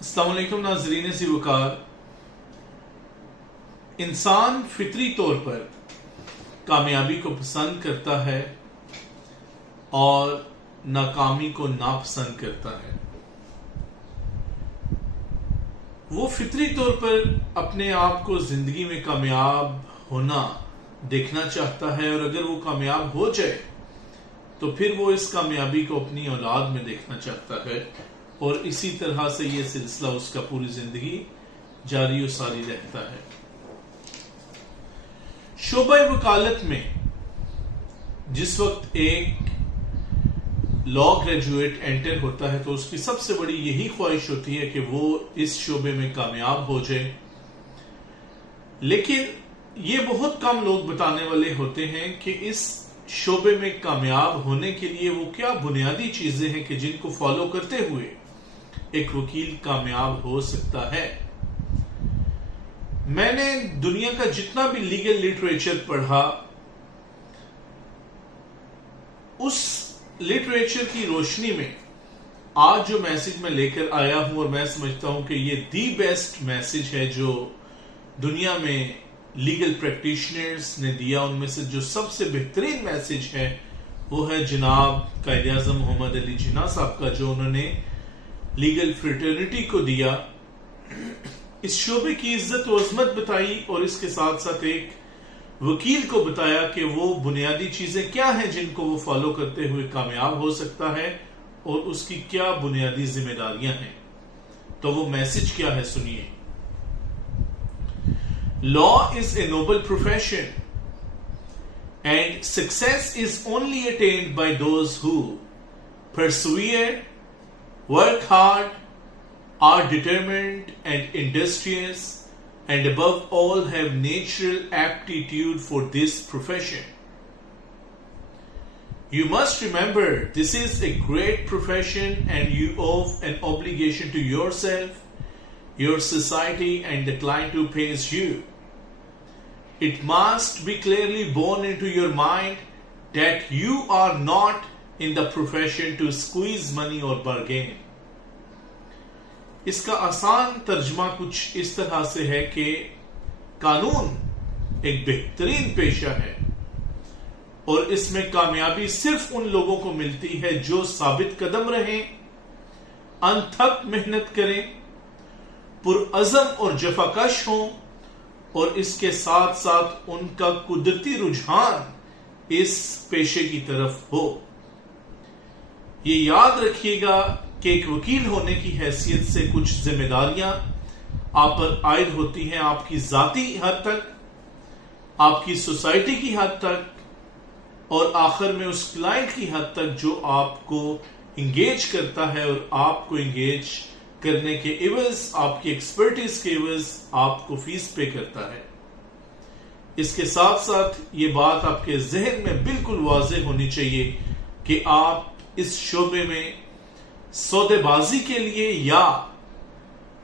अस्सलाम वालेकुम नाज़रीन सी वकार। इंसान फितरी तौर पर कामयाबी को पसंद करता है और नाकामी को नापसंद करता है। वो फितरी तौर पर अपने आप को जिंदगी में कामयाब होना देखना चाहता है और अगर वो कामयाब हो जाए तो फिर वो इस कामयाबी को अपनी औलाद में देखना चाहता है और इसी तरह से ये सिलसिला उसका पूरी जिंदगी जारी और सारी रहता है। शोबा वकालत में जिस वक्त एक लॉ ग्रेजुएट एंटर होता है तो उसकी सबसे बड़ी यही ख्वाहिश होती है कि वो इस शोबे में कामयाब हो जाए, लेकिन ये बहुत कम लोग बताने वाले होते हैं कि इस शोबे में कामयाब होने के लिए वो क्या बुनियादी चीजें हैं कि जिनको फॉलो करते हुए एक वकील कामयाब हो सकता है। मैंने दुनिया का जितना भी लीगल लिटरेचर पढ़ा, उस लिटरेचर की रोशनी में आज जो मैसेज मैं लेकर आया हूं और मैं समझता हूं कि ये दी बेस्ट मैसेज है जो दुनिया में लीगल प्रैक्टिशनर्स ने दिया, उनमें से जो सबसे बेहतरीन मैसेज है वो है जनाब कायद-ए-आज़म मोहम्मद अली जिन्ना साहब का, जो उन्होंने लीगल फ्रेटर्निटी को दिया, इस शोबे की इज्जत और अजमत बताई और इसके साथ साथ एक वकील को बताया कि वो बुनियादी चीजें क्या हैं जिनको वो फॉलो करते हुए कामयाब हो सकता है और उसकी क्या बुनियादी जिम्मेदारियां हैं। तो वो मैसेज क्या है, सुनिए। Law is a noble profession and success is only attend bye those who persevere, work hard, are determined and industrious, and above all have natural aptitude for this profession. You must remember this is a great profession and you owe an obligation to yourself, your society and the client who pays you. It must be clearly borne into your mind that you are not in the profession to squeeze money or bargain. इसका आसान तर्जमा कुछ इस तरह से है कि कानून एक बेहतरीन पेशा है और इसमें कामयाबी सिर्फ उन लोगों को मिलती है जो साबित कदम रहें, अनथक मेहनत करें, पुरअज़म और जफाकश हों और इसके साथ साथ उनका कुदरती रुझान इस पेशे की तरफ हो। ये याद रखिएगा कि एक वकील होने की हैसियत से कुछ जिम्मेदारियां आप पर आयद होती हैं, आपकी जाती हद तक, आपकी सोसाइटी की हद तक और आखिर में उस क्लाइंट की हद तक जो आपको इंगेज करता है और आपको इंगेज करने के एवज, आपकी एक्सपर्टीज के एवज आपको फीस पे करता है। इसके साथ साथ ये बात आपके जहन में बिल्कुल वाज़ेह होनी चाहिए कि आप इस शोबे में सौदेबाजी के लिए या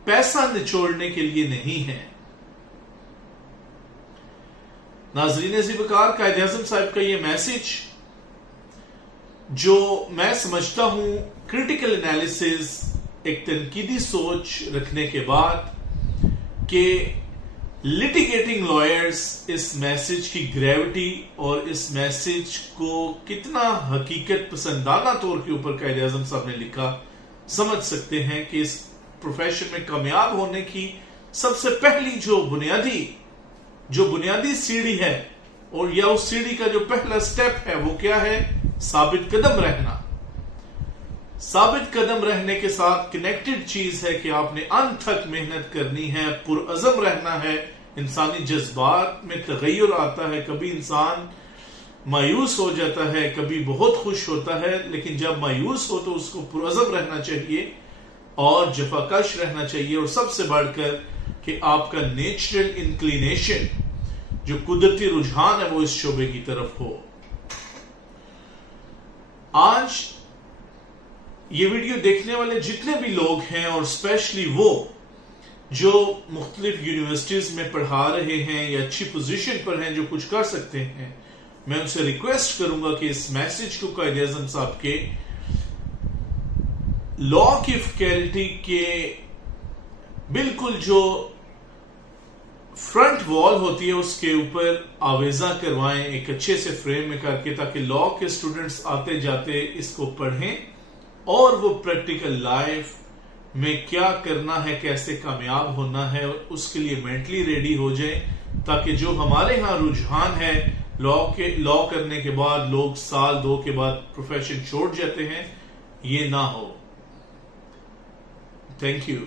पैसा निचोड़ने के लिए नहीं है। नाज़रीन ज़िवकार, कायद-ए-आज़म साहब का ये मैसेज जो मैं समझता हूं क्रिटिकल एनालिसिस, एक तनकीदी सोच रखने के बाद कि लिटिगेटिंग लॉयर्स इस मैसेज की ग्रेविटी और इस मैसेज को कितना हकीकत पसंदाना तौर के ऊपर कायद-ए-आज़म साहब ने लिखा, समझ सकते हैं कि इस प्रोफेशन में कामयाब होने की सबसे पहली जो बुनियादी सीढ़ी है और या उस सीढ़ी का जो पहला स्टेप है वो क्या है? साबित कदम रहना। साबित कदम रहने के साथ कनेक्टेड चीज है कि आपने अनथक मेहनत करनी है, पुरअज़म रहना है। इंसानी जज्बात में तगय्युर आता है, कभी इंसान मायूस हो जाता है, कभी बहुत खुश होता है, लेकिन जब मायूस हो तो उसको पुरअज़म रहना चाहिए और जफाकश रहना चाहिए और सबसे बढ़कर कि आपका नेचुरल इंक्लिनेशन, जो कुदरती रुझान है, वो इस शोबे की तरफ हो। आज ये वीडियो देखने वाले जितने भी लोग हैं और स्पेशली वो जो मुख्तलिफ यूनिवर्सिटीज में पढ़ा रहे हैं या अच्छी पोजीशन पर हैं, जो कुछ कर सकते हैं, मैं उनसे रिक्वेस्ट करूंगा कि इस मैसेज को कायद-ए-आज़म साहब के लॉ की फैकल्टी के बिल्कुल जो फ्रंट वॉल होती है उसके ऊपर आवेजा करवाएं एक अच्छे से फ्रेम में करके, ताकि लॉ के स्टूडेंट्स आते जाते इसको पढ़ें और वो प्रैक्टिकल लाइफ में क्या करना है, कैसे कामयाब होना है, और उसके लिए मेंटली रेडी हो जाए, ताकि जो हमारे यहाँ रुझान है लॉ करने के बाद लोग साल 2 के बाद प्रोफेशन छोड़ जाते हैं, ये ना हो। Thank you.